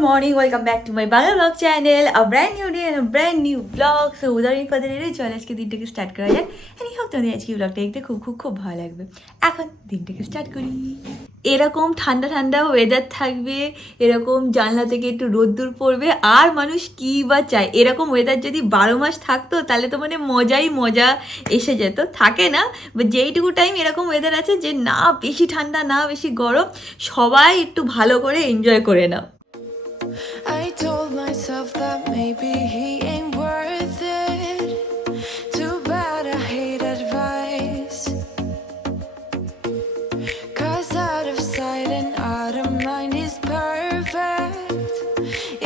morning, welcome back to my Bangla Vlog channel. A brand new day and a brand new vlog. So without any further ado, চল আজকে দিনটাকে start করা যাক। And I hope তোমাদের আজকে ব্লগটা দেখতে খুব ভালো লাগবে। এখন দিনটাকে স্টার্ট করি। এরকম ঠান্ডা ঠান্ডা ওয়েদার থাকবে, এরকম জানলা থেকে একটু রোদ্দুর পড়বে, আর মানুষ কী বা চায়। এরকম ওয়েদার যদি 12 মাস থাকতো তাহলে তো মানে মজা এসে যেত। থাকে না, বা যেইটুকু টাইম এরকম ওয়েদার আছে যে না বেশি ঠান্ডা না বেশি গরম, সবাই একটু ভালো করে এনজয় করে নাও। I told myself that maybe he ain't worth it. Too bad I hate advice. 'Cause out of sight and out of mind is perfect.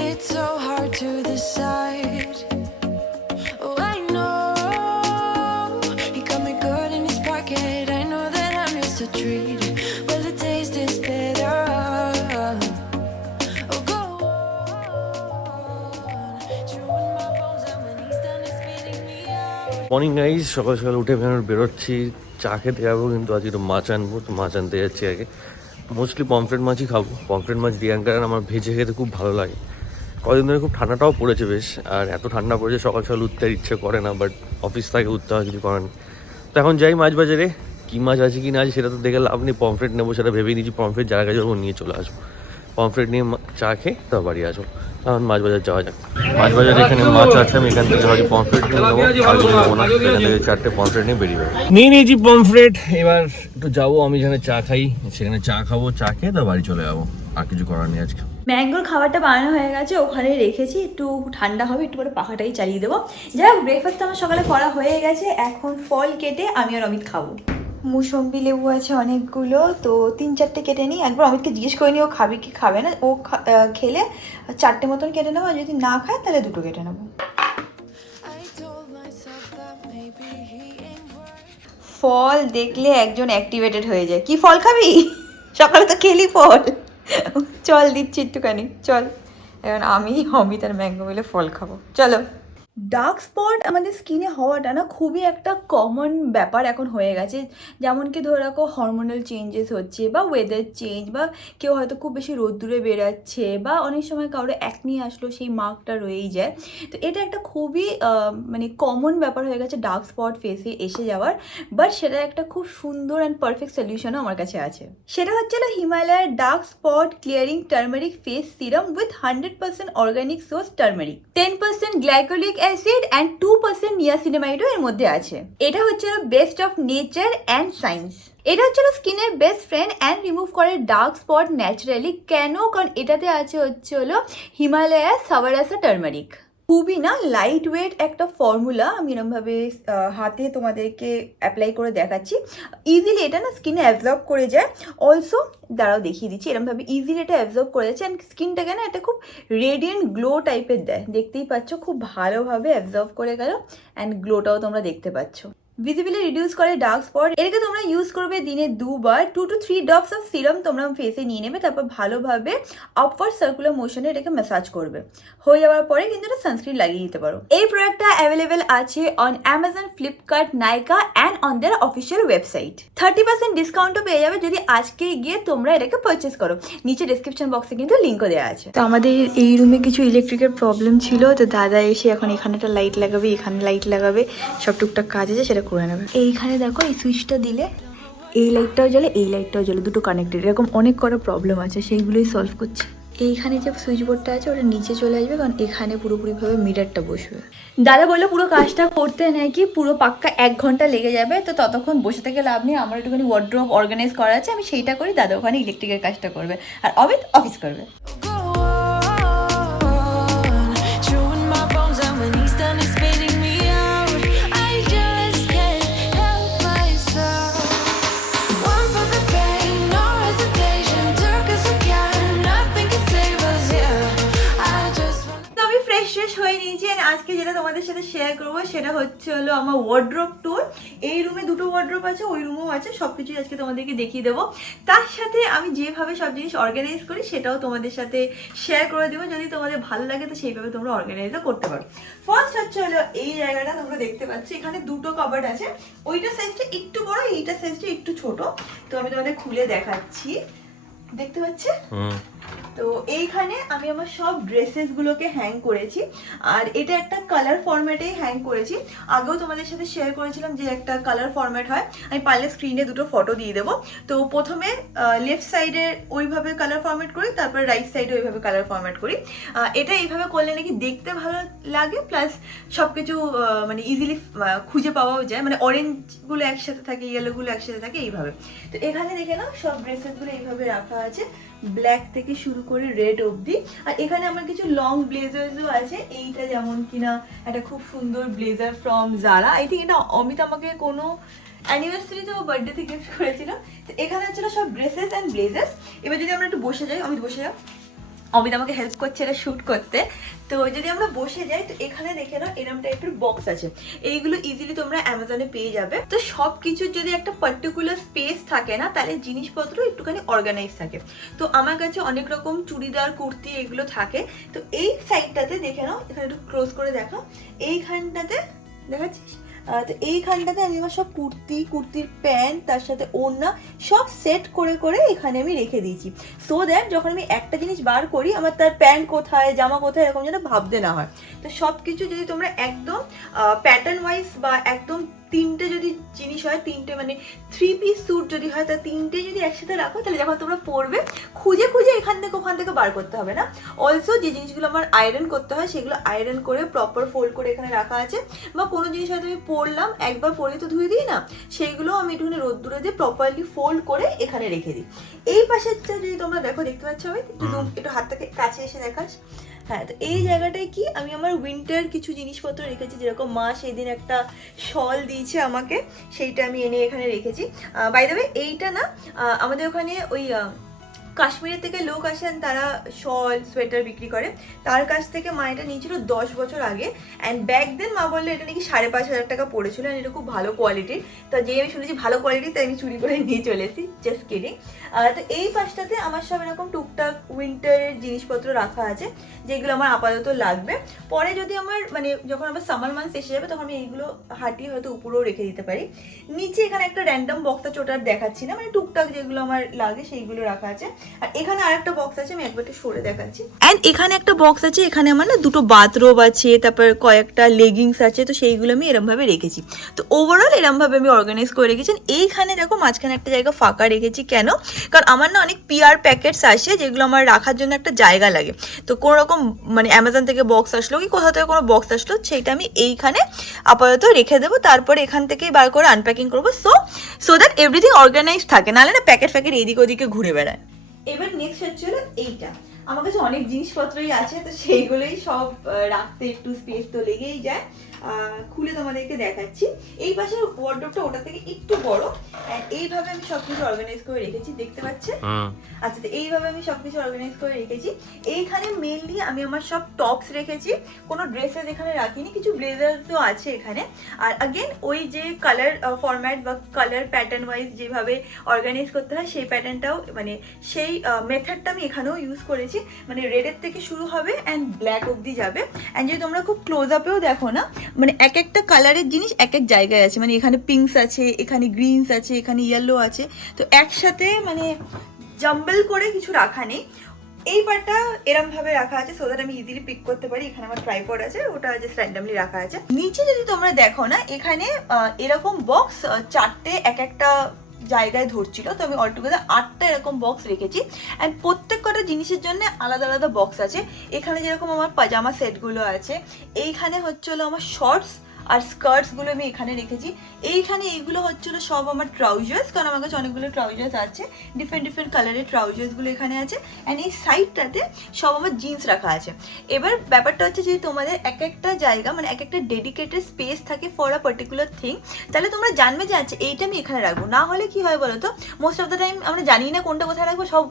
It's so hard to decide. Oh, I know he got me good in his pocket. I know that I'm just a treat. Well, the taste is better. Morning guys, সকাল সকাল উঠে আমি বেরোচ্ছি, চা খেতে যাবো, কিন্তু আজকে একটু মাছ আনবো, তো মাছ আনতে যাচ্ছি আগে। মোস্টলি পমফ্রেট মাছই খাবো। পমফ্রেট মাছ রিয়াঙ্কার আমার ভেজে খেতে খুব ভালো লাগে। কদিন ধরে খুব ঠান্ডাটাও পড়েছে বেশ, আর এত ঠান্ডা পড়েছে সকাল সকাল উঠতে আর ইচ্ছে করে না, বাট অফিস থেকে উঠতে হয়, কিছু করার নেই। তো এখন যাই মাছ বাজারে, কী মাছ আছে কি না আছে সেটা তো দেখে লাভ নেই। পমফ্রেট নেবো সেটা ভেবেই নিয়েছি, পমফ্রেট যারা কাছে যাবো নিয়ে চলে আসবো। পমফ্রেট নিয়ে চা খেয়ে তো বাড়ি আসবো। এখন মাছ বাজার যাওয়া যাক। মাছ বাজারে এখানে মাছ আছে, আমি এখান থেকে হয়তো পমফ্রেট নিয়ে নেবো, আর কিছু নেবো না। এখান থেকে 4টে পমফ্রেট নিয়ে বেরিয়ে যাবো। নিয়ে নিয়েছি পমফ্রেট, এবার একটু যাবো আমি যেখানে চা খাই, সেখানে চা খাবো, চা খেয়ে তো বাড়ি চলে যাবো। আর কিছু করার নেই আজকে। ম্যাঙ্গোর খাবারটা বানানো হয়ে গেছে, ওখানে রেখেছি, একটু ঠান্ডা হবে, একটু পরে পাখাটাই চালিয়ে দেবো। যাই হোক, ব্রেকফাস্ট আমার সকালে করা হয়ে গেছে। এখন ফল কেটে আমি আর অমিত খাবো। মুসম্বি লেবু আছে অনেকগুলো, তো 3-4টে কেটে নিই। একবার অমিতকে জিজ্ঞেস করে নিই ও খাবে কি খাবে না। ও খেলে 4টে মতন কেটে নেবো, আর যদি না খায় তাহলে 2টো কেটে নেবো। ফল দেখলে একজন অ্যাক্টিভেটেড হয়ে যায়। কি ফল খাবি? সকালে তো খেলি ফল। চল দিচ্ছি একটুখানি, চল। এখন আমি অমিত আর ম্যাঙ্গো মিলে ফল খাবো, চলো। ডার্ক স্পট আমাদের স্কিনে হওয়াটা না খুবই একটা কমন ব্যাপার এখন হয়ে গেছে। যেমন কি ধরে রাখো, হরমোনাল চেঞ্জেস হচ্ছে, বা ওয়েদার চেঞ্জ, বা কেউ হয়তো খুব বেশি রোদ্দুরে বেরাচ্ছে, বা অনেক সময় কারোর অ্যাকনি আসলো, সেই মার্কটা রয়েই যায়। তো এটা একটা খুবই মানে কমন ব্যাপার হয়ে গেছে ডার্ক স্পট ফেসে এসে যাওয়ার। বাট সেটা একটা খুব সুন্দর অ্যান্ড পারফেক্ট সলিউশনও আমার কাছে আছে। সেটা হচ্ছে হিমালয়ের dark spot clearing turmeric face serum with 100% organic source turmeric, 10% glycolic acid and 2% নিয়াসিনামাইডও এর মধ্যে আছে। এটা হচ্ছে best of nature and science. এটা হচ্ছে স্কিনের বেস্ট ফ্রেন্ড অ্যান্ড রিমুভ করে ডার্ক স্পট ন্যাচারালি। কেন? কারণ এটাতে আছে হিমালয়ার সাওয়ারাসা টার্মারিক। খুবই না লাইট ওয়েট একটা ফর্মুলা। আমি এরমভাবে হাতে তোমাদেরকে অ্যাপ্লাই করে দেখাচ্ছি। ইজিলি এটা না স্কিনে অ্যাবজর্ব করে যায়। অলসো দাঁড়াও দেখিয়ে দিচ্ছি, এরমভাবে ইজিলি এটা অ্যাবজর্ব করে যাচ্ছে, অ্যান্ড স্কিনটাকে না এটা খুব রেডিয়েন্ট গ্লো টাইপের দেয়। দেখতেই পাচ্ছ খুব ভালোভাবে অ্যাবজর্ব করে গেল, অ্যান্ড গ্লোটাও তোমরা দেখতে পাচ্ছ। ভিজিবিলি রিডিউস করে ডার্ক স্পট। এটাকে তোমরা ইউজ করবে দিনে 2বার। 2 to 3 ড্রপস অফ সিরাম তোমরা ফেসে নিয়ে নেবে, তারপর ভালোভাবে আপওয়ার্ড সার্কুলার মোশনে এটাকে ম্যাসাজ করবে। হয়ে যাওয়ার পরে কিন্তু এটা সানস্ক্রিন লাগিয়ে দিতে পারো। এই প্রোডাক্টটা অ্যাভেলেবেল আছে on Amazon, Flipkart, Nykaa and on their official website. 30% ডিসকাউন্টও পেয়ে যাবে যদি আজকে গিয়ে তোমরা এটাকে পারচেস করো। নিচে ডেসক্রিপশন বক্সে কিন্তু লিঙ্কও দেওয়া আছে। তো আমাদের এই রুমে কিছু ইলেকট্রিকের প্রবলেম ছিল, তো দাদা এসে এখন এখানে একটা লাইট লাগাবে, এখানে লাইট লাগাবে, সব টুকটাক কাজ আছে সেটা করে নেবে। এইখানে দেখো এই সুইচটা দিলে এই লাইটটাও জ্বলে, এই লাইটটাও জ্বলে, দুটো কানেক্টেড। এরকম অনেক কটা প্রবলেম আছে, সেইগুলোই সলভ করছে। এইখানে যে সুইচ বোর্ডটা আছে ওটা নিচে চলে আসবে, কারণ এখানে পুরোপুরিভাবে মিটারটা বসবে। দাদা বললো পুরো কাজটা করতে নাকি পুরো পাক্কা 1 ঘন্টা লেগে যাবে, তো ততক্ষণ বসে থেকে লাভ নেই। আমার একটুখানি ওয়ার্ড্রোব অর্গানাইজ করা আছে, আমি সেইটা করি, দাদা ওখানে ইলেকট্রিকের কাজটা করবে, আর অমিত অফিস করবে। হয়ে নিয়েছি। আজকে যেটা তোমাদের সাথে শেয়ার করবো সেটা হচ্ছে আমার ওয়ার্ড্রোব ট্যুর। এই রুমে 2টো ওয়ার্ড্রোব আছে, ওই রুমও আছে, সবকিছুই আজকে তোমাদেরকে দেখিয়ে দেবো। তার সাথে আমি যেভাবে সব জিনিস অর্গানাইজ করি সেটাও তোমাদের সাথে শেয়ার করে দেবো। যদি তোমাদের ভালো লাগে তো সেইভাবে তোমরা অর্গানাইজও করতে পারো। ফার্স্ট হচ্ছে এই জায়গাটা তোমরা দেখতে পাচ্ছ, এখানে 2টো কাবার্ড আছে। ওইটা সাইজটা একটু বড়, এইটা সাইজটা একটু ছোট। তো আমি তোমাদের খুলে দেখাচ্ছি, দেখতে পাচ্ছ? তো এইখানে আমি আমার সব ড্রেসেসগুলোকে হ্যাং করেছি, আর এটা একটা কালার ফরম্যাটেই হ্যাং করেছি। আগেও তোমাদের সাথে শেয়ার করেছিলাম যে একটা কালার ফরম্যাট হয়, আমি পারলে স্ক্রিনে দুটো ফটো দিয়ে দেবো। তো প্রথমে লেফট সাইডে ওইভাবে কালার ফরম্যাট করি, তারপর রাইট সাইডে ওইভাবে কালার ফরম্যাট করি। এটা এইভাবে করলে নাকি দেখতে ভালো লাগে, প্লাস সব কিছু মানে ইজিলি খুঁজে পাওয়াও যায়, মানে অরেঞ্জগুলো একসাথে থাকে, ইয়েলোগুলো একসাথে থাকে এইভাবে। তো এখানে দেখে নাও সব ড্রেসেসগুলো এইভাবে রাখা আছে, ব্ল্যাক থেকে শুরু করে রেড অবধি। আর এখানে আমার কিছু লং ব্লেজার্সও আছে, এইটা যেমন কিনা একটা খুব সুন্দর blazer from Zara. I think এটা অমিত আমাকে কোনো অ্যানিভার্সারিতে ও বার্থডেতে গিফট করেছিল। তো এখানে ছিল সব ড্রেসেস অ্যান্ড ব্লেজার্স। এবার যদি আমরা একটু বসে যাই, অমিত বসে যাও, অমিত আমাকে হেল্প করছে এটা শ্যুট করতে। তো যদি আমরা বসে যাই, তো এখানে দেখে নাও এরকম টাইপের বক্স আছে, এইগুলো ইজিলি তোমরা অ্যামাজনে পেয়ে যাবে। তো সব কিছুর যদি একটা পার্টিকুলার স্পেস থাকে না, তাহলে জিনিসপত্র একটুখানি অর্গানাইজ থাকে। তো আমার কাছে অনেক রকম চুড়িদার, কুর্তি এগুলো থাকে। তো এই সাইডটাতে দেখে নাও, এখানে একটু ক্লোজ করে দেখো, এইখানটাতে দেখাচ্ছিস, তো এইখানটাতে আমি আমার সব কুর্তির প্যান্ট, তার সাথে ওড়না সব সেট করে করে এখানে আমি রেখে দিয়েছি, সো দ্যাট যখন আমি একটা জিনিস বার করি আমার তার প্যান্ট কোথায়, জামা কোথায়, এরকম যেন ভাবতে না হয়। তো সব কিছু যদি তোমরা একদম প্যাটার্ন ওয়াইজ বা একদম তিনটে যদি জিনিস হয়, তিনটে মানে 3 পিস স্যুট যদি হয়, তা তিনটে যদি একসাথে রাখো, তাহলে যখন তোমরা পরবে খুঁজে খুঁজে এখান থেকে ওখান থেকে বার করতে হবে না। অলসো যে জিনিসগুলো আমার আয়রন করতে হয়, সেগুলো আয়রন করে প্রপার ফোল্ড করে এখানে রাখা আছে। বা কোনো জিনিস হয়তো আমি পরলাম, একবার পরে তো ধুয়ে দিই না, সেইগুলো আমি একটুখানি রোদ্দুরে দিয়ে প্রপারলি ফোল্ড করে এখানে রেখে দিই। এই পাশেরটা যদি তোমরা দেখো, দেখতে পাচ্ছ, আমি একটু হাতটাকে কাছে এসে দেখাস। হ্যাঁ, তো এই জায়গাটায় কি আমি আমার উইন্টার কিছু জিনিসপত্র রেখেছি, যেরকম মা সেই দিন একটা শল দিয়েছে আমাকে, সেইটা আমি এনে এখানে রেখেছি। বাই দ্য ওয়ে, এইটা না আমাদের ওখানে ওই কাশ্মীরের থেকে লোক আসেন, তারা শল সোয়েটার বিক্রি করে, তার কাছ থেকে মা এটা নিয়েছিল 10 বছর আগে। অ্যান্ড ব্যাক দেন মা বললো এটা নাকি 5,500 টাকা পড়েছিল, অ্যান্ড এটা খুব ভালো কোয়ালিটির। তো যে আমি শুনেছি ভালো কোয়ালিটি, তাই আমি চুরি করে নিয়ে চলে এসেছি, জাস্ট কিডিং। তো এই পাশটাতে আমার সব এরকম টুকটাক উইন্টারের জিনিসপত্র রাখা আছে, যেগুলো আমার আপাতত লাগবে। পরে যদি আমার মানে যখন আবার সামার মান্থ এসে যাবে, তখন আমি এইগুলো হাঁটিয়ে হয়তো উপরেও রেখে দিতে পারি। নিচে এখানে একটা র্যান্ডম বক্স আছে, ওটা দেখাচ্ছি না, মানে টুকটাক যেগুলো আমার লাগে সেইগুলো রাখা আছে। আর এখানে আরেকটা বক্স আছে, আমি একবার একটু সরে দেখাচ্ছি। এন্ড এখানে একটা বক্স আছে, এখানে আমার না দুটো বাথরোব আছে, তারপর কয়েকটা লেগিংস আছে, তো সেইগুলো আমি এরম ভাবে রেখেছি। তো ওভারঅল এরম ভাবে আমি অর্গানাইজ করে রেখেছি। এইখানে দেখো মাঝখানে একটা জায়গা ফাঁকা রেখেছি, কেন? কারণ আমার না অনেক পিআর প্যাকেটস আসে, যেগুলো আমার রাখার জন্য একটা জায়গা লাগে। তো কোনো রকম মানে অ্যামাজন থেকে বক্স আসলো কি কোথাও থেকে কোনো বক্স আসলো, সেইটা আমি এইখানে আপাতত রেখে দেবো, তারপরে এখান থেকেই বার করে আনপ্যাকিং করবো, সো দ্যাট এভরিথিং অর্গানাইজ থাকে, নাহলে না প্যাকেট এইদিকে ওদিকে ঘুরে বেড়ায়। এবার নেক্সট হচ্ছিল এইটা, আমার কাছে অনেক জিনিসপত্রই আছে, তো সেইগুলোই সব রাখতে একটু স্পেস তো লেগেই যায়। খুলে তোমাদেরকে দেখাচ্ছি। এই পাশের ওয়ার্ডরোবটা ওটা থেকে একটু বড়, এইভাবে আমি সবকিছু অর্গানাইজ করে রেখেছি, দেখতে পাচ্ছে? আচ্ছা, তো এইভাবে আমি সবকিছু অর্গানাইজ করে রেখেছি। এইখানে মেনলি আমি আমার সব টপস রেখেছি, কোনো ড্রেসেস এখানে রাখিনি, কিছু ব্লেজার্সও আছে এখানে। আর আগেন ওই যে কালার ফরম্যাট বা কালার প্যাটার্ন ওয়াইজ যেভাবে অর্গানাইজ করতে হয়, সেই প্যাটার্নটাও মানে সেই মেথডটা আমি এখানেও ইউজ করেছি। মানে রেডের থেকে শুরু হবে অ্যান্ড ব্ল্যাক অবধি যাবে। অ্যান্ড যদি তোমরা খুব ক্লোজ আপেও দেখো না, মানে এক একটা কালারের জিনিস এক এক জায়গায় আছে, মানে এখানে পিঙ্কস আছে, এখানে গ্রিনস আছে, এখানে ইয়েলো আছে, তো একসাথে মানে জাম্বল করে কিছু রাখা নেই। এই পার্টটা এরম ভাবে রাখা আছে, সো দ্যাট আমি ইজিলি পিক করতে পারি। এখানে আমার ট্রাইপড আছে, ওটা জাস্ট র্যান্ডমলি রাখা আছে। নিচে যদি তোমরা দেখো না, এখানে এরকম বক্স 4টে এক একটা জায়গায় ধরছিল, তো আমি অলটুগেদার 8টা এরকম বক্স রেখেছি। অ্যান্ড প্রত্যেক কটা জিনিসের জন্য আলাদা আলাদা বক্স আছে। এখানে যেরকম আমার পাজামা সেটগুলো আছে, এইখানে হচ্ছিল আমার শর্টস আর স্কার্টসগুলো আমি এখানে রেখেছি। এইখানে এইগুলো হচ্ছিলো সব আমার ট্রাউজার্স, কারণ আমার কাছে অনেকগুলো ট্রাউজার্স আছে, ডিফারেন্ট কালারের ট্রাউজার্সগুলো এখানে আছে। অ্যান্ড এই সাইডটাতে সব আমার জিন্স রাখা আছে। এবার ব্যাপারটা হচ্ছে, যদি তোমাদের এক একটা জায়গা মানে এক একটা ডেডিকেটেড স্পেস থাকে ফর আ পার্টিকুলার থিং, তাহলে তোমরা জানবে যে আচ্ছা এইটা আমি এখানে রাখবো। না হলে কি হয় বলো তো, মোস্ট অফ দ্য টাইম আমরা জানি না কোনটা কোথায় রাখবো, সব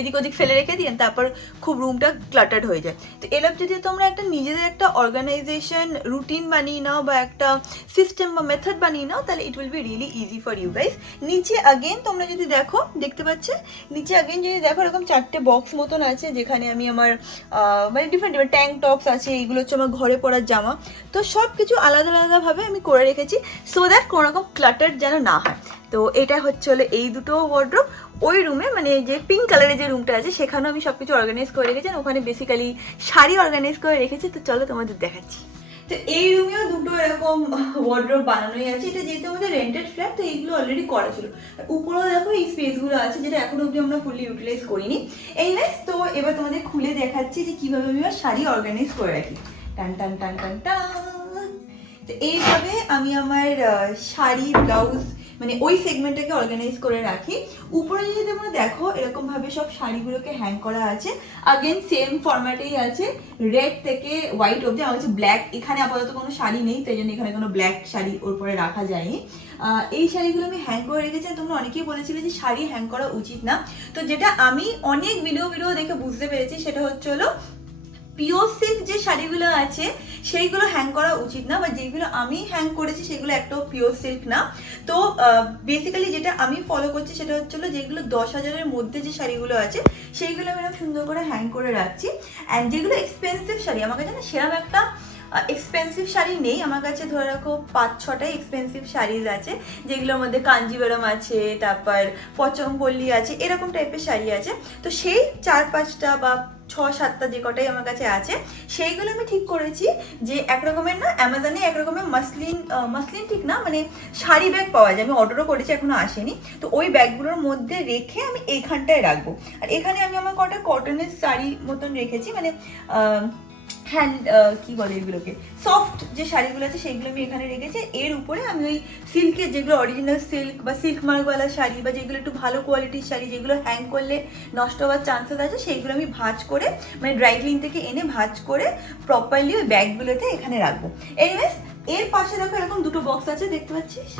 এদিক ওদিক ফেলে রেখে দিন, তারপর খুব রুমটা ক্লাটার্ড হয়ে যায়। তো এরকম যদি তোমরা একটা নিজেদের একটা অর্গানাইজেশন রুটিন বানিয়ে নাও বা একটা সিস্টেম বা মেথড বানিয়ে নাও, তাহলে it will be really easy for you guys. নিচে আগেন তোমরা যদি দেখো, দেখতে পাচ্ছে নিচে আগেন যদি দেখো, এরকম 4টে বক্স মতন আছে, যেখানে আমি আমার মানে ডিফারেন্ট ট্যাঙ্ক টপস আছে, এইগুলো হচ্ছে আমার ঘরে পরার জামা। তো সব কিছু আলাদা আলাদাভাবে আমি করে রেখেছি, সো দ্যাট কোনো রকম ক্লাটার যেন না হয়। তো এটা হচ্ছে হলো এই দুটো ওয়ার্ড্রোব। ওই রুমে মানে যে পিঙ্ক কালারের যে রুমটা আছে সেখানেও আমি সব কিছু অর্গানাইজ করে রেখেছি, আর ওখানে বেসিক্যালি শাড়ি অর্গানাইজ করে রেখেছি। তো চলো তোমাদের দেখাচ্ছি। তো এই রুমেও দুটো এরকম ওয়ার্ড্রোব বানানোই আছে। এটা যেহেতু আমাদের রেন্টেড ফ্ল্যাট, তো এইগুলো অলরেডি করা ছিল। উপরেও দেখো এই স্পেসগুলো আছে যেটা এখনো অবধি আমরা ফুললি ইউটিলাইজ করিনি। এইভাবে তো এবার তোমাদের খুলে দেখাচ্ছি যে কিভাবে আমি আমার শাড়ি অর্গানাইজ করে রাখি। টান টান টান টান টান। তো এইভাবে আমি আমার শাড়ি ব্লাউজ মানে ওই সেগমেন্টটাকে অর্গানাইজ করে রাখি। উপরে যদি তোমরা দেখো এরকম ভাবে সব শাড়িগুলোকে হ্যাং করা আছে। আগেন সেম ফরম্যাটেই আছে, রেড থেকে হোয়াইট অবধি। আমার কাছে ব্ল্যাক এখানে আপাতত কোনো শাড়ি নেই, তাই জন্য এখানে কোনো ব্ল্যাক শাড়ি ওর পরে রাখা যায়নি। এই শাড়িগুলো আমি হ্যাং করে রেখেছি। তোমরা অনেকেই বলেছিলে যে শাড়ি হ্যাং করা উচিত না, তো যেটা আমি অনেক ভিডিও দেখে বুঝতে পেরেছি সেটা হচ্ছে হলো পিওর সিল্ক যে শাড়িগুলো আছে সেইগুলো হ্যাং করা উচিত না, বা যেগুলো আমি হ্যাং করেছি সেগুলো একটাও পিওর সিল্ক না। তো বেসিক্যালি যেটা আমি ফলো করছি সেটা হচ্ছিল যেগুলো 10,000-এর মধ্যে যে শাড়িগুলো আছে সেইগুলো আমি এরকম সুন্দর করে হ্যাং করে রাখছি। অ্যান্ড যেগুলো এক্সপেন্সিভ শাড়ি, আমার কাছে না সেরকম একটা এক্সপেন্সিভ শাড়ি নেই। আমার কাছে ধরে রাখো 5-6টাই এক্সপেন্সিভ শাড়িজ আছে, যেগুলোর মধ্যে কাঞ্জিবরম আছে, তারপর পচমপল্লী আছে, এরকম টাইপের শাড়ি আছে। তো সেই 4-5টা বা 6-7টা যে কটাই আমার কাছে আছে সেইগুলো আমি ঠিক করেছি যে একরকমের না অ্যামাজনে একরকমের মাসলিন ঠিক না মানে শাড়ি ব্যাগ পাওয়া যায়, আমি অর্ডারও করেছি এখনো আসেনি। তো ওই ব্যাগগুলোর মধ্যে রেখে আমি এইখানটায় রাখবো। আর এখানে আমি আমার কটা কটনের শাড়ি মতন রেখেছি, মানে হ্যান্ড কি বলে এগুলোকে সফট যে শাড়িগুলো আছে সেইগুলো আমি এখানে রেখেছি। এর উপরে আমি ওই সিল্কের যেগুলো অরিজিনাল সিল্ক বা সিল্ক মার্কওয়ালা শাড়ি বা যেগুলো একটু ভালো কোয়ালিটির শাড়ি যেগুলো হ্যাং করলে নষ্ট হওয়ার চান্সেস আছে সেইগুলো আমি ভাঁজ করে মানে ড্রাই ক্লিন থেকে এনে ভাঁজ করে প্রপারলি ওই ব্যাগগুলোতে এখানে রাখবো। এনিওয়েজ এর পাশে দেখো এরকম দুটো বক্স আছে, দেখতে পাচ্ছিস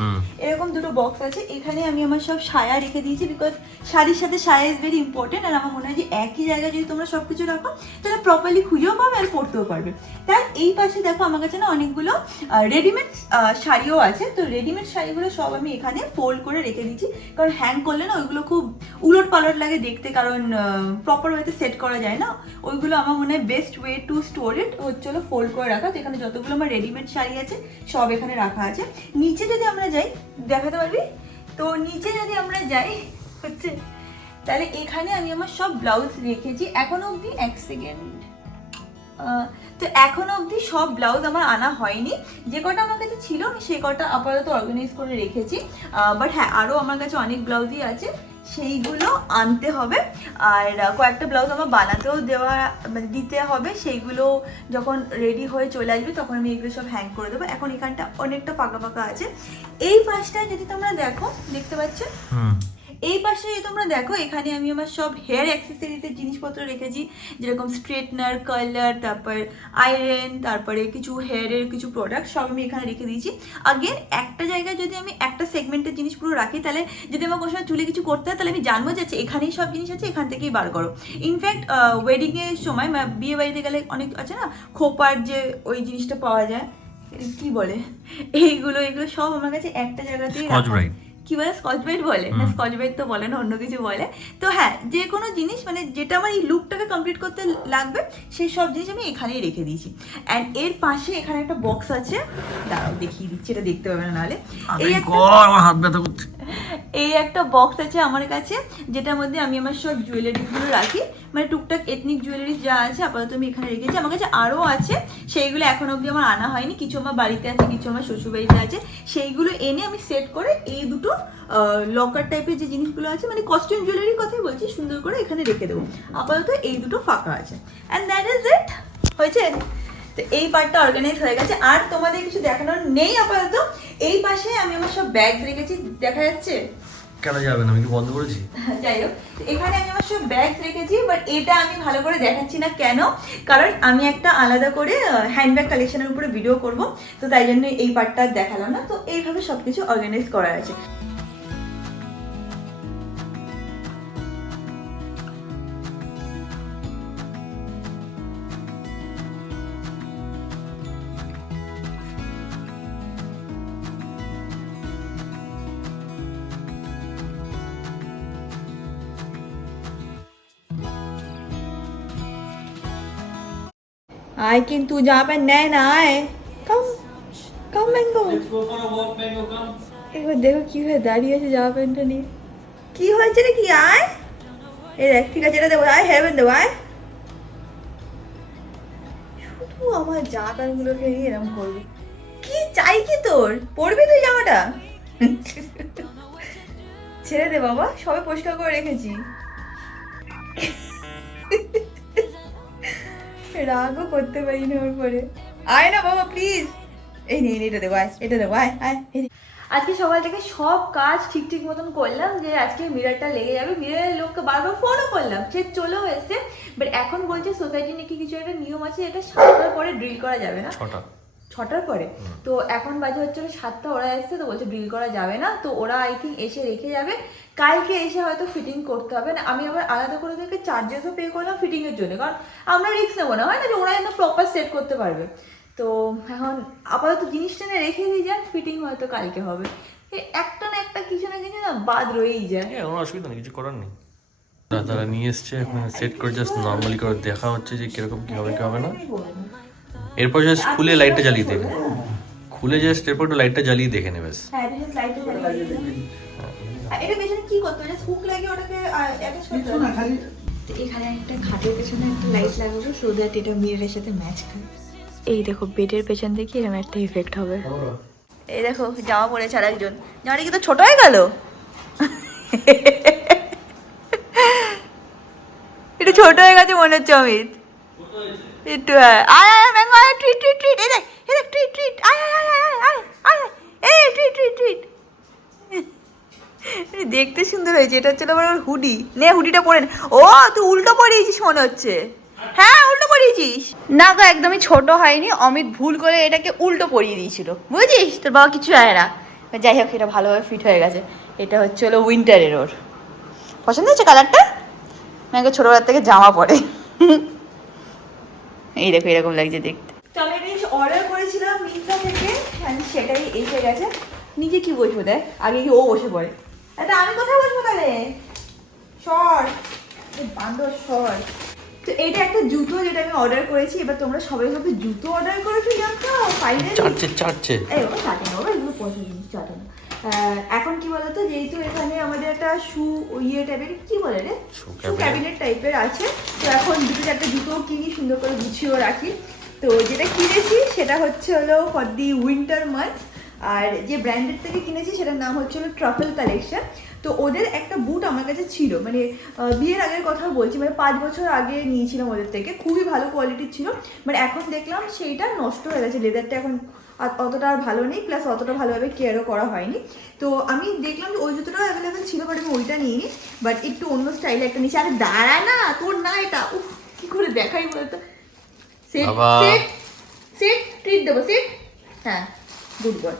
এরকম দুটো বক্স আছে। এখানে আমি আমার সব সায়া রেখে দিয়েছি, বিকজ শাড়ির সাথে সায়া ইজ ভেরি ইম্পর্টেন্ট। আর আমার মনে হয় যে একই জায়গায় যদি তোমরা সব কিছু রাখো তাহলে প্রপারলি খুঁজেও পাবে আর পরতেও পারবে। তাই এই পাশে দেখো আমার কাছে না অনেকগুলো রেডিমেড শাড়িও আছে। তো রেডিমেড শাড়িগুলো সব আমি এখানে ফোল্ড করে রেখে দিচ্ছি, কারণ হ্যাং করলে না ওইগুলো খুব উলট পালট লাগে দেখতে, কারণ প্রপার ওয়েতে সেট করা যায় না। ওইগুলো আমার মনে হয় বেস্ট ওয়ে টু স্টোর ইট হচ্ছে হলো ফোল্ড করে রাখা। তো এখানে যতগুলো আমার রেডিমেড শাড়ি আছে সব এখানে রাখা আছে। নিচে যদি আমরা যাই দেখাতে পারবি, তো নিচে যদি আমরা যাই হচ্ছে তাহলে এখানে আমি আমার সব ব্লাউজ রেখেছি এখনো অবধি। 1 সেকেন্ড। তো এখনো অবধি সব ব্লাউজ আমার আনা হয়নি, যে কটা আমার কাছে ছিল আমি সে কটা আপাতত অর্গানাইজ করে রেখেছি। বাট হ্যাঁ আরও আমার কাছে অনেক ব্লাউজই আছে, সেইগুলো আনতে হবে। আর কয়েকটা ব্লাউজ আমার বানাতেও মানে দিতে হবে, সেইগুলো যখন রেডি হয়ে চলে আসবে তখন আমি এগুলো সব হ্যাং করে দেবো। এখন এখানটা অনেকটা ফাঁকা ফাঁকা আছে। এই পাশটায় যদি তোমরা দেখো দেখতে পাচ্ছ, এই পাশে যদি তোমরা দেখো এখানে আমি আমার সব হেয়ার অ্যাক্সেসরিজের জিনিসপত্র রেখেছি, যেরকম স্ট্রেটনার, কালার, তারপর আয়রন, তারপরে কিছু হেয়ারের কিছু প্রোডাক্ট সব আমি এখানে রেখে দিয়েছি। আগের একটা জায়গায় যদি আমি একটা সেগমেন্টের জিনিস পুরো রাখি তাহলে যদি আমার কোনো সময় চুলে কিছু করতে হয় তাহলে আমি জানবো যে এখানেই সব জিনিস আছে, এখান থেকেই বার করো। ইনফ্যাক্ট ওয়েডিংয়ের সময় বিয়ে বাড়িতে গেলে অনেক আছে না খোপার যে ওই জিনিসটা পাওয়া যায়, কি বলে এইগুলো সব আমার কাছে একটা জায়গাতেই কি বলে স্কচ ব্রাইট বলে না, স্কচ ব্রাইট তো বলে না, অন্য কিছু বলে। তো হ্যাঁ যে কোনো জিনিস মানে যেটা আমার এই লুকটাকে কমপ্লিট করতে লাগবে সেই সব জিনিস আমি এখানেই রেখে দিয়েছি। অ্যান্ড এর পাশে এখানে একটা বক্স আছে, দাঁড়াও দেখিয়ে দিচ্ছি, এটা দেখতে পাবে না নাহলে। এই একটা বক্স আছে আমার কাছে যেটার মধ্যে আমি আমার সব জুয়েলারিগুলো রাখি, মানে টুকটাক এথনিক জুয়েলারিজ যা আছে আপাতত আমি এখানে রেখেছি। আমার কাছে আরও আছে, সেইগুলো এখন অবধি আমার আনা হয়নি, কিছু আমার বাড়িতে আছে কিছু আমার শ্বশুরবাড়িতে আছে। সেইগুলো এনে আমি সেট করে এই দুটো লকার টাইপের যে জিনিসগুলো আছে মানে কস্টিউম জুয়েলারির কথাই বলছি, সুন্দর করে এখানে রেখে দেবো। আপাতত এই দুটো ফাঁকা আছে। অ্যান্ড দ্যাট ইজ ইট, হয়েছে। তো এই পার্টটা অর্গানাইজ হয়ে গেছে, আর তোমাদের কিছু দেখানোর নেই আপাতত। এই পাশে আমি আমার সব ব্যাগ রেখেছি, দেখা যাচ্ছে কেন যাবে না, আমি কি বন্ধ করেছি? যাই হোক এখানে আমি আমার সব ব্যাগ রেখেছি, বাট এটা আমি ভালো করে দেখাচ্ছি না। কেন? কারণ আমি একটা আলাদা করে হ্যান্ডব্যাগ কালেকশনের উপরে ভিডিও করব, তো তাই জন্য এই পার্টটা দেখালাম না। তো এইভাবে সব কিছু অর্গানাইজ করা আছে। आए কিন্তু जहाँ पे नए ना आए कम कम mango Let's go for a walk, Mango, come. এবার দেখো কি হয়ে দাঁড়িয়ে আছে জামা প্যান্টটা নিয়ে। কি হয়েছে রে, কি আয় এই দেখ, ঠিক আছে এটা দেবো, আয় হেভেন দেবো, আয়। শুধু আমার জামা প্যান্টগুলোকে নিয়ে এরকম করবি, কি চাই কি তোর, পরবি তুই জামাটা? ছেড়ে দে বাবা, সবে পরিষ্কার করে রেখেছি। রাগও করতে পারি না ওর পরে। আয় না বাবা প্লিজ, এই নিয়ে এটা দেবো, আয় এটা দেবো, আয় আয়। আজকে সকাল থেকে সব কাজ ঠিক ঠিক মতন করলাম, যে আজকে মিররটা লেগে যাবে। মিররের লোককে বারবার ফোনও করলাম, সে চলেও এসছে। বাট এখন বলছে সোসাইটি নাকি কিছু একটা নিয়ম আছে, এটা 7টার পরে ড্রিল করা যাবে না। 6টার পরে। তো এখন বাজে হচ্ছে 7টা, ওরা এসছে তো বলছে ড্রিল করা যাবে না। তো ওরা আই থিঙ্ক এসে রেখে যাবে, কালকে এসে হয়তো ফিটিং করতে হবে না। আমি আবার আলাদা করে ওদেরকে চার্জেসও পে করলাম ফিটিংয়ের জন্য, কারণ আমরা রিস্ক নেবো না, হয় না যে ওরা একদম প্রপার সেট করতে পারবে। তো এখন আপাতত জিনিসটা নিয়ে রেখে দিয়ে যান, ফিটিং হয়তো কালকে হবে। একটা না একটা কিছু না কিছু না বাদ রয়েই যায়। হ্যাঁ, কোনো অসুবিধা নেই, কিছু করার নেই। তারা নিয়ে এসছে, এখন সেট করে জাস্ট নর্মালি করে দেখা হচ্ছে যে কিরকম কি হবে কি হবে না। এরপর জাস্ট খুলে লাইটটা জ্বালিয়ে দেবে, খুলে জাস্ট এরপর একটু লাইটটা জ্বালিয়ে দেখে নেবে। হ্যাঁ, এটা জাস্ট লাইটটা জ্বালিয়ে দিলাম। এটা পেছনে কি করতে হবে, হুক লাগিয়ে ওটাকে অ্যাটাচ করতে হবে না খালি। তো এখানে একটা খাটের পেছনে একটা লাইট লাগাবো, সো দ্যাট এটা মিররের সাথে ম্যাচ খায়। এই দেখো বেডের পেছন থেকে এরকম একটা ইফেক্ট হবে। এই দেখো জামা পরেছে আর একজন, জামাটা কি তো ছোট হয়ে গেল? একটু ছোট হয়ে গেছে মনে হচ্ছে অমিত, একটু। আয় আয় ম্যাঙ্গো, আয় ট্রিট ট্রিট ট্রিট, এই দেখ ট্রিট ট্রিট, আয় আয় আয় আয় আয় আয়, এই ট্রিট ট্রিট ট্রিট। দেখতে সুন্দর হয়েছে। এটা হচ্ছে আবার ওর হুডি, নে হুডিটা পরে নে। ও তুই উল্টো পরিয়েছিস মনে হচ্ছে। হ্যাঁ উল্টো পরিয়েছিস না গো, একদমই ছোট হয়নি, অমিত ভুল করে এটাকে উল্টো পরিয়ে দিয়েছিল, বুঝিস? তোর বাবা কিছু আয় না। যাই হোক, এটা ভালোভাবে ফিট হয়ে গেছে। এটা হচ্ছে হলো উইন্টারের, ওর পছন্দ হচ্ছে কালারটা। ম্যাঙ্গো ছোটবেলার থেকে জামা পরে, এই দেখো এরকম লাগছে দেখতে। তো আমি একটা জিনিস অর্ডার করেছিলাম মিন্ত্রা থেকে, সেটাই এসে গেছে। নিজে কি বসবো দেখ, আগে কি ও বসে পড়ে। এটা আমি কোথায় বসবো তাহলে? সর বান্দর সর। তো এটা একটা জুতো যেটা আমি অর্ডার করেছি। এবার তোমরা সবাই ভাবে জুতো অর্ডার করেছো জানতো ফাইনালি চাটছে এই বাবা চাটে না বাবা, এগুলো পছন্দ জিনিস চাটে না। এখন কি বলতো, যেহেতু এখানে আমাদের একটা শু ইয়ে টাইপের, কি বলে রে, শু ক্যাবিনেট টাইপের আছে। তো এখন দুটো চারটে জুতো কিনি, সুন্দর করে গুছিয়েও রাখি। তো যেটা কিনেছি সেটা হচ্ছে হলো ফর দি উইন্টার মান্থ। আর যে ব্র্যান্ডেড থেকে কিনেছি সেটার নাম হচ্ছে হলো ট্রাফেল কালেকশন। তো ওদের একটা বুট আমার কাছে ছিল, মানে বিয়ের আগের কথা বলছি, মানে 5 বছর আগে নিয়েছিলাম ওদের থেকে, খুবই ভালো কোয়ালিটির ছিল। মানে এখন দেখলাম সেইটা নষ্ট হয়ে গেছে, লেদারটা এখন অতটা আর ভালো নেই, প্লাস অতটা ভালোভাবে কেয়ারও করা হয়নি। তো আমি দেখলাম যে ওই জুতোটাও অ্যাভেলেবেল ছিল, বাট আমি ওইটা নিইনি, বাট একটু অন্য স্টাইলে একটা নিয়েছি। আরে দাঁড়া না, তোর না এটা, উফ কি করে দেখাই বলতো। সেট সেট সেট ট্রিট দেবো, সেট। হ্যাঁ গুড বয়।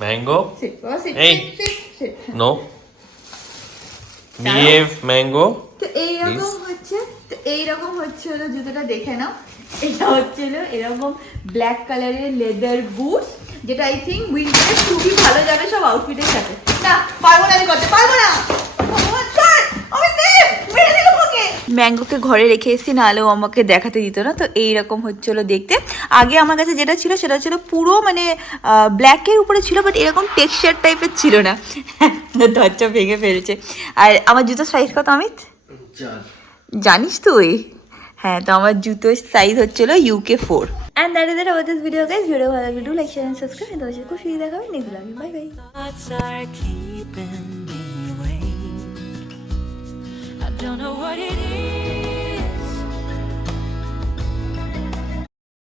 ম্যাঙ্গো, সেট বাবা, সেট এই sit sit. No behave mango. তো এইরকম হচ্ছে হলো জুতোটা, দেখে নাও। এটা হচ্ছে হলো এরকম ব্ল্যাক কালারের লেদার বুটস, যেটা আই থিঙ্ক উইন্টারে খুবই ভালো যাবে সব আউটফিটের সাথে। না পারবো না, আমি করতে পারবো না। ম্যাঙ্গোকে ঘরে রেখে এসেছি, নাহলেও আমাকে দেখাতে দিত না। তো এইরকম হচ্ছিলো দেখতে। আগে আমার কাছে যেটা ছিল সেটা ছিল পুরো মানে ব্ল্যাকের উপরে ছিল, বাট এরকম টেক্সচার টাইপের ছিল না। দরজা ভেঙে ফেলছে। আর আমার জুতোর সাইজ কত অমিত জানিস তুই? হ্যাঁ, তো আমার জুতোর সাইজ হচ্ছিল UK 4। And that is it about this video guys. Video ভালো লাগলে do like, share and subscribe. And তোমার সাথে খুব শীঘ্রই দেখা হবে নেক্সট ব্লগে। Bye bye. Thoughts are keeping me awake. I don't know what it is.